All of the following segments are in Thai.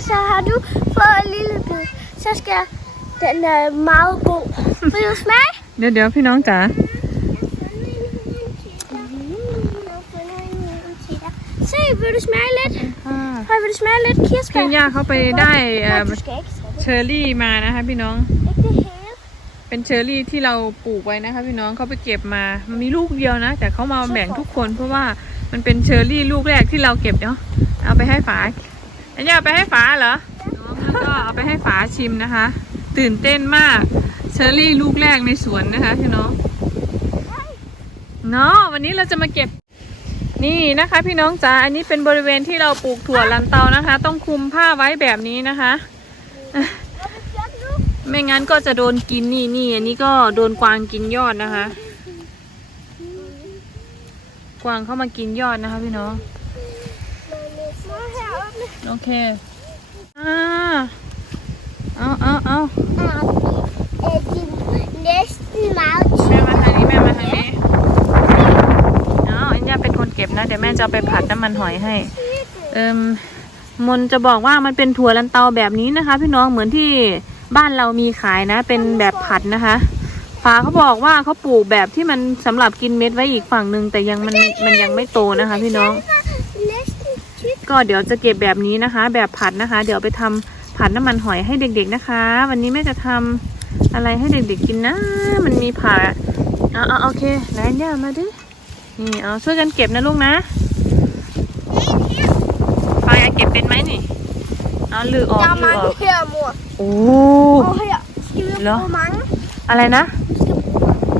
og så har du fået en lille bid. Så skal den er meget god. Vil du smage? เดี๋ยวเดี๋ยวพี่น้องจ๋า Se, vil du smage lidt? ค่ะ Hej, vil du smage lidt พี่ kirsebær? ย่าเขาไปได้เอ่อ Nej, du skal ikke tage det. เชอร์รี่มานะคะพี่น้อง Ikke det hele. เป็นเชอร์รี่ที่เราปลูกไว้นะคะ พี่น้องเขาไปเก็บมา มันมีลูกเดียวนะ แต่เขามาแบ่งทุกคนเพราะว่ามันเป็นเชอร์รี่ลูกแรกที่เราเก็บเนาะ เอาไปให้ฝา อันนี้เอาไปให้ฝาเหรอ น้องแล้วก็เอาไปให้ฝาชิมนะคะ ตื่นเต้นมาก เชอร์รี่ลูกแรกในสวนนะคะพี่น้องเนาะวันนี้เราจะมาเก็บนี่นะคะ พี่น้องจ๋าอันนี้เป็นบริเวณที่เราปลูกถั่วลันเตานะคะ ต้องคลุมผ้าไว้แบบนี้นะคะ ไม่งั้นก็จะโดนกินนี่นี่อันนี้ก็โดนกวางกินยอดนะคะ กวางเข้ามากินยอดนะคะ พี่น้อง โอเคอ่าเอาเอาเอา Er de næsten meget แม่มาทางนี้แม่มาทางนี้เอาอันนี้เป็นคนเก็บนะ เดี๋ยวแม่จะเอาไปผัดน้ำมันหอยให้ เอิมมนจะบอกว่ามันเป็นถั่วลันเตาแบบนี้นะคะ พี่น้องเหมือนที่บ้านเรามีขายนะ เป็นแบบผัดนะคะฟ้าเขาบอกว่าเขาปลูกแบบที่มันสำหรับกินเม็ดไว้อีกฝั่งหนึ่งแต่ยังมันมันยังไม่โตนะคะ พี่น้อง næsten tyk. ก็เดี๋ยวจะเก็บแบบนี้นะคะ แบบผัดนะคะ เดี๋ยวเอาไปทำผัดน้ำมันหอยให้เด็กๆนะคะ วันนี้แม่จะทำอะไรให้เด็กๆกินนะ มันมีผักเอาเอาโอเคไหนเนี่ยมาดินี่เอาช่วยกันเก็บนะลูกนะไฟอะเก็บเป็นไหมนี่เอาลือออก Der er ลืออ mange อก her, mor. โอ้ Og her. Skal vi Nå. bruge mange? อะไรนะ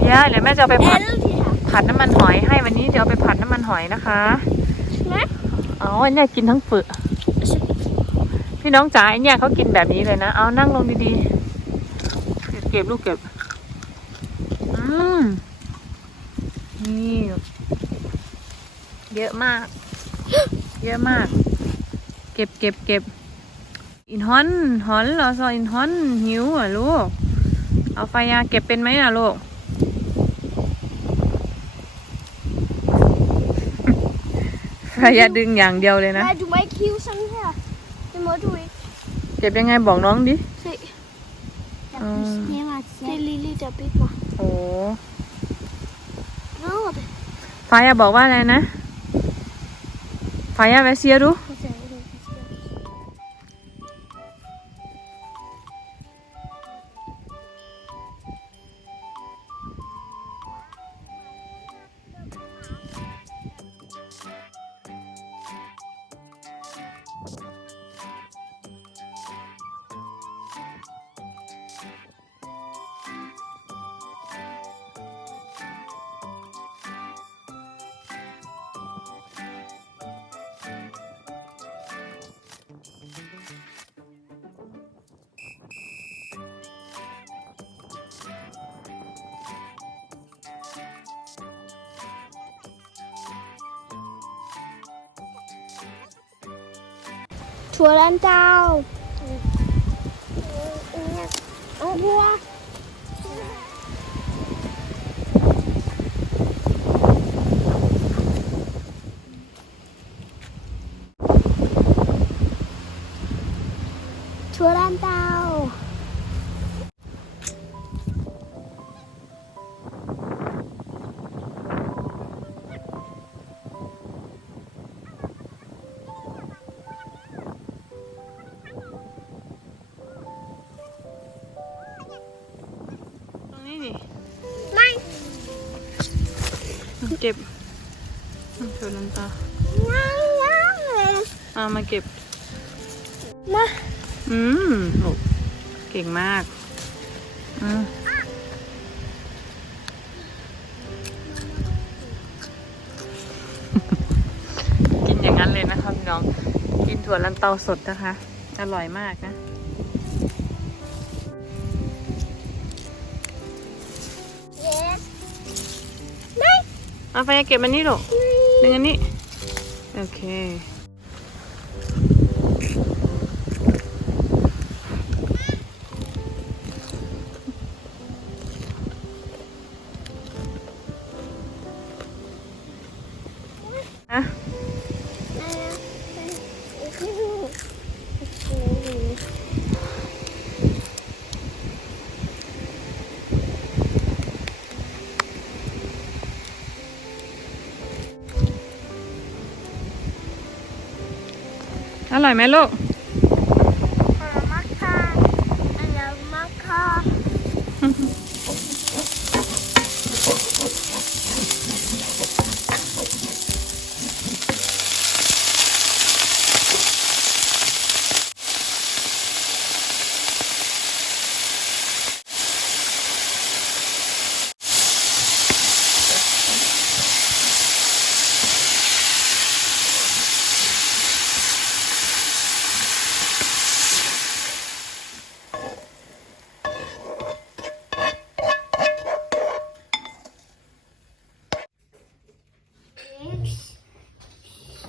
ย่าเดี๋ยวแม่จะเอาไปผัด Alle de her. ผัดน้ำมันหอยให้วันนี้เดี๋ยวเอาไปผัดน้ำมันหอยนะคะ Snak. อ๋ออันเนี้ยกินทั้งเปลือกพี่น้องจ๋าไอ้เนี่ยเขากินแบบนี้เลยนะ เอานั่งลงดีๆเก็บเก็บลูกเก็บ อืมนี่เยอะมาก เยอะมาก เก็บเก็บเก็บอินฮอน ฮอนเหรอซออินฮอนหิวเหรอลูก เอาไฟยาเก็บเป็นไหมนะลูก ไฟยาดึงอย่างเดียวเลยนะ Nej, du må ikke hive sådan her. Det må du ikke. เก็บยังไงบอกน้องดิ Se. Jeg Mm. bestemmer Det er Lille, der bit mig. โอ้ Ved det? ไฟยาบอกว่าอะไรนะไฟยาแวเซียดู ถั่วลันเจ้าเอาบัวถั่ เก็บเกิดลันตาเอามาเก็บ มา อืมลูกเก่งมากอืมกินอย่างนั้นเลยนะคะพี่น้อง กินถั่วลันเตาสดนะคะ อร่อยมากนะ เอาไปเก็บมันนี่ลูกดึงอันนี้ โอเค อะ่อยไหมลูกค่ะอันนั้นมักค่ะ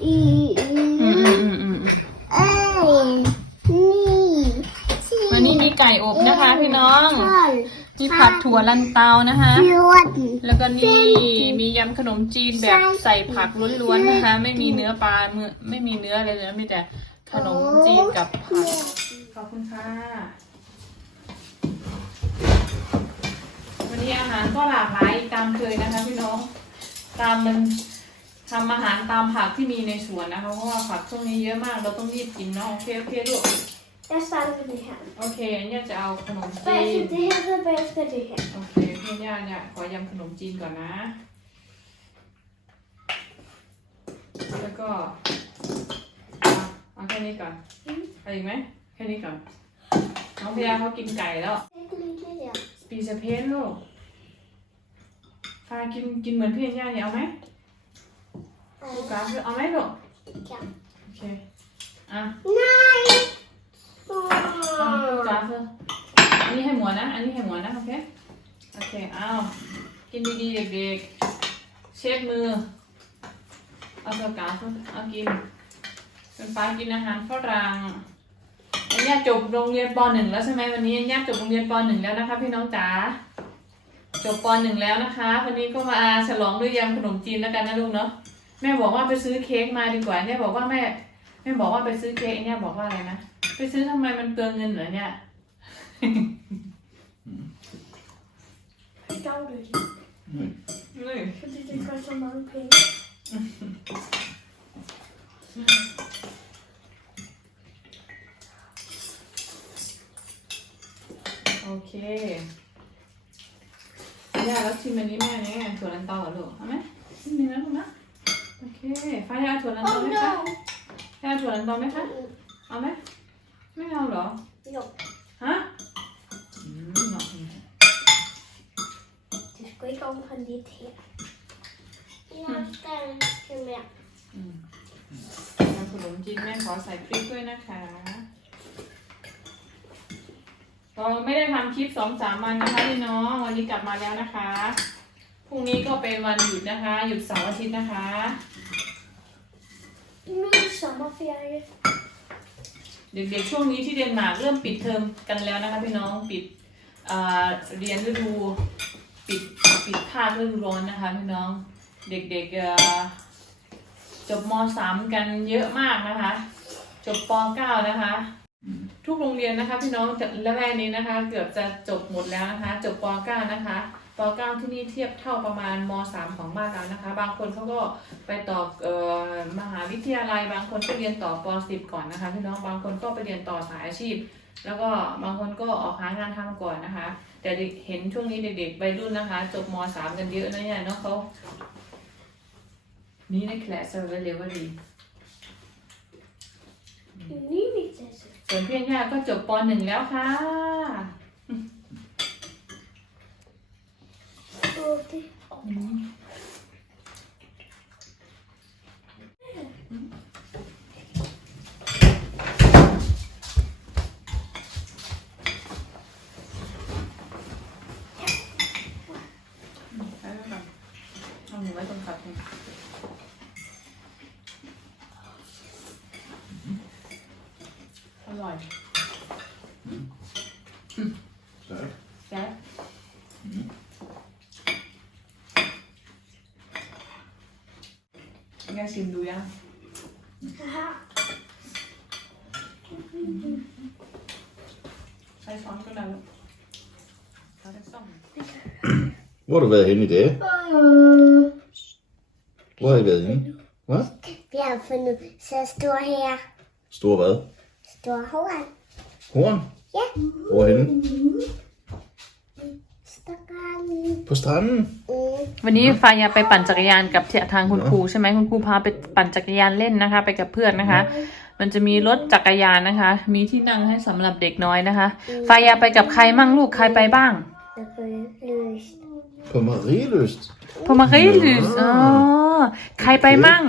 อี อืมอืมอืมอืม เอ้ยนี่ที่ วันนี้มีไก่อบนะคะ พี่น้อง ทอด มี ผัดถั่วลันเตานะคะยอดแล้วก็นี่มียำขนมจีนแบบใส่ผักล้วนๆนะคะ ไม่มีเนื้อปลาเมื่อไม่มีเนื้ออะไรเลยนะมีแต่ขนมจีนกับผักขอบคุณค่ะวันนี้อาหารก็หลากหลายตามเคยนะคะพี่น้องตามมันทำอาหารตามผักที่มีในสวนนะคะเพราะว่าผักช่วงนี้เยอะมากเราต้องรีบกินเนาะโอเคโอเคลูก Jag stannar vid här. โอเคเนี่ยจะเอาขนม Vad จี jag น sitter här så vad jag ska det här. โอเคพี่ย่าเนี่ยขอยำขนมจีนก่อนนะ แล้วก็เอาเอาแค่นี้ก่อนเอาอีกไหมแค่นี้ก่อนน้องพี่ยาเขากินไก่แล้ว Lite, lite, lite. ปีสะเพนลูกฟ้ากินกินเหมือนพี่ย่าเนี่ยเอาไหมลูกกาคือเอาไหมลูก Ja. โอเคอะ Nej! เธออันนี้ให้หมวนะ อันนี้ให้หมวนะ โอเค โอเคเอากินดีๆเด็กๆ เช็ดมือ เอาสกาเอากิน เป็นฟ้ากินอาหารฝรั่งอันนี้จบโรงเรียนปหนึ่งแล้วใช่ไหมวันนี้อันนี้จบโรงเรียนปหนึ่งแล้วนะคะ พี่น้องจ๋า จบปหนึ่งแล้วนะคะ วันนี้ก็มาฉลองด้วยยำขนมจีนแล้วกันนะลูกเนาะ แม่บอกว่าไปซื้อเค้กมาดีกว่าเนี่ยบอกว่าแม่แม่บอกว่าไปซื้อเค้กเนี่ยบอกว่าอะไรนะ ไปซื้อทำไมมันเปลืองเงินเหรอเนี่ย Förstår du det? นี่ För det är för många pengar. โอเคย่าแล้วชิมอันนี้แม่เนี่ยถั่วลันเตาเหรอลูกเอาไหมชิมนี้นะลูกนะ โอเคฟ้าย่าเอาถั่วลันเตา Oh ไหมคะ no! ย่าถั่วลันเตาไหมคะ เอาไหมไม่เอาเหรอ Jo, du ska inte om på ditt här. Jag ska inte med. อืมยำขนมจีนแม่ขอใส่พริกด้วยนะคะก็ไม่ได้ทำคลิปสองสามวันนะคะพี่น้องวันนี้กลับมาแล้วนะคะพรุ่งนี้ก็เป็นวันหยุดนะคะ หยุดเสาร์อาทิตย์นะคะ Min sommarferie. เด็กๆช่วงนี้ที่เดนมาร์กเริ่มปิดเทอมกันแล้วนะคะพี่น้องปิดเอ่อเรียนฤดู ปิดปิดภาคฤดูร้อนนะคะพี่น้องเด็กๆจบม .3 กันเยอะมากนะคะ จบป .9 นะคะ ทุกโรงเรียนนะคะ พี่น้องจะละแวกนี้นะคะ เกือบจะจบหมดแล้วนะคะ จบป .9 นะคะป .9 ที่นี่เทียบเท่าประมาณม .3 ของบ้านเรานะคะ บางคนเขาก็ไปต่ออมหาวิทยาลัย บางคนก็เรียนต่อป .10 ก่อนนะคะพี่น้องบางคนก็ไปเรียนต่อสายอาชีพ แล้วก็บางคนก็ออกหางานทำก่อนนะคะ แต่เด็กเห็นช่วงนี้เด็กๆวัยรุ่นนะคะ จบม .3 กันเยอะนะเนี่ยเนาะเขานี่ในแคลสเร็วอรี่นี่มีเจส่วนเพื่อนย่ก็จบป .1 แล้วค่ะโอเคไว้ก่อนเอาหนูไว้ตรงขับนี่อร่อย Så. แจ๊บ งั้นชิมดูยัง Aha. ใช้ช้อนก็ได้ลูกเราได้ซ่อม Hvor har du været henne i dag? Mm. Hvor har I været henne? Hvad? Vi har fundet så stor her. Stor hvad? Stor Håland. Horn? Ja. Hvorhenne? Stakkaren. På stranden? Mm. วันนี้ฟายาไปปั่นจักรยานกับทางคุณครูใช่ไหมคุณครูพาไปปั่นจักรยานเล่นนะคะ ไปกับเพื่อนนะคะ มันจะมีรถจักรยานนะคะ มีที่นั่งให้สำหรับเด็กน้อยนะคะฟายาไปกับใครมั่งลูกใครไปบ้าง Det blev løst. På Marielyst? พมารีลิสอ๋อใครไปมั่ง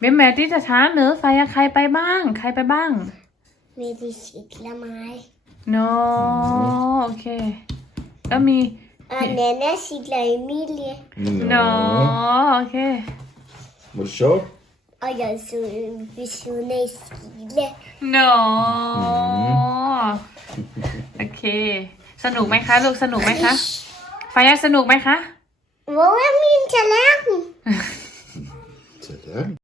เมมแมที่จะช้าเนอะฟายาใครไปบ้าง ใครไปบ้าง Med de cykler mig. โนโอเค ก็มี Og Nana cykler Emilie. Nå, okay. Var det sjovt? Og jeg så ved siden af Skile. Nå. Okay. สนุกไหมคะลูกสนุกไหมคะฟายาสนุกไหมคะ Hvor er min tallerken? Tallerken.